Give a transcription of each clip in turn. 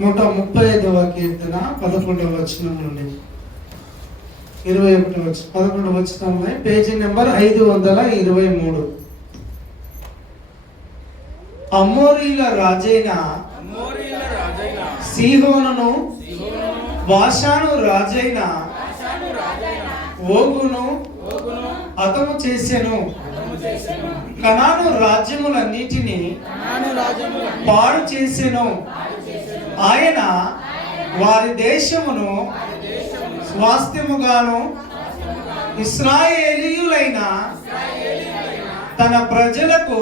135వ కీర్తన 11వ వచనం నుండి 21వ వచనం 11వ వచనం పేజీ నెంబర్ 523. అమోరీల రాజైన సీహోనును బాషాను రాజైన ఓగును హతము చేసెను. కనాను రాజ్యములన్నిటినీ పాడు చేసెను. ఆయన వారి దేశమును స్వాస్థ్యముగాను ఇశ్రాయేలీయులైన తన ప్రజలకు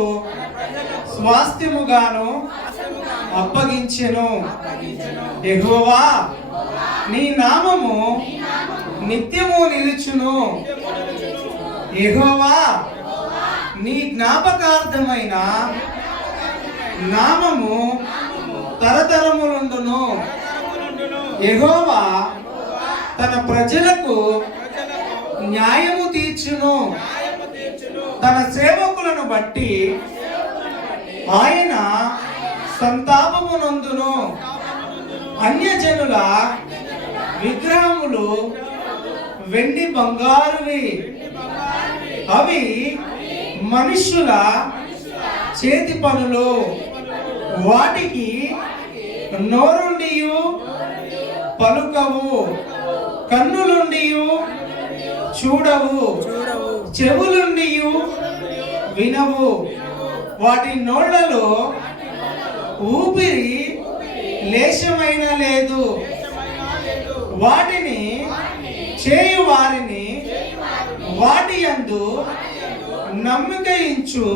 స్వాస్థ్యముగాను అప్పగించెను. యెహోవా నీ నామము నిత్యము నిలుచును. యెహోవా నీ జ్ఞాపకార్థమైన నామము తరతరములుండును. యెహోవా తన ప్రజలకు న్యాయము తీర్చును. తన సేవకులను బట్టి ఆయన సంతాపము నందును. అన్యజనుల విగ్రహములు వెండి బంగారువి, అవి మనుష్యుల చేతి పనులు. వాటికి నోరుండియు పలుకవు, కన్నులుండియు చూడవు, చెవులుండియు వినవు. వాటి నోళ్లలో ఊపిరి లేశమైన లేదు. వాటిని చేయు వారిని వాటి యందు నమ్మికయించు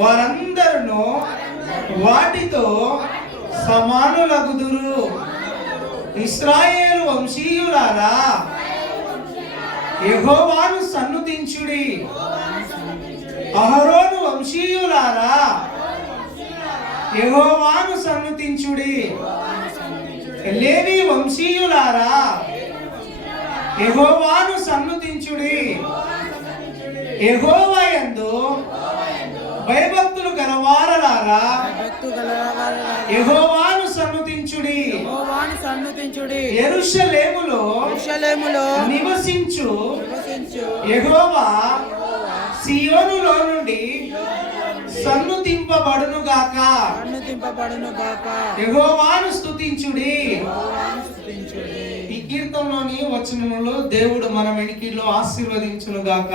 వారందరూ వాటితో సమానులగుదురు. ఇశ్రాయేలు వంశీయులారా, యెహోవాను సన్నుతించుడి. అహరోను వంశీయులారా, యెహోవాను సన్నుతించుడి. లేవి వంశీయులారా, యెహోవాను సన్నుతించుడి. యెహోవా యందు భయభక్తులు గలవారలారా, యెహోవాను సన్నుతించుడి. యెరూషలేములో నివసించు యెహోవా సియోనులో నుండి సన్నుతింపబడును గాక. యెహోవాను స్తుతించుడి. ఈ కీర్తనలోని వచనములు దేవుడు మన వెనికిలో ఆశీర్వదించును గాక.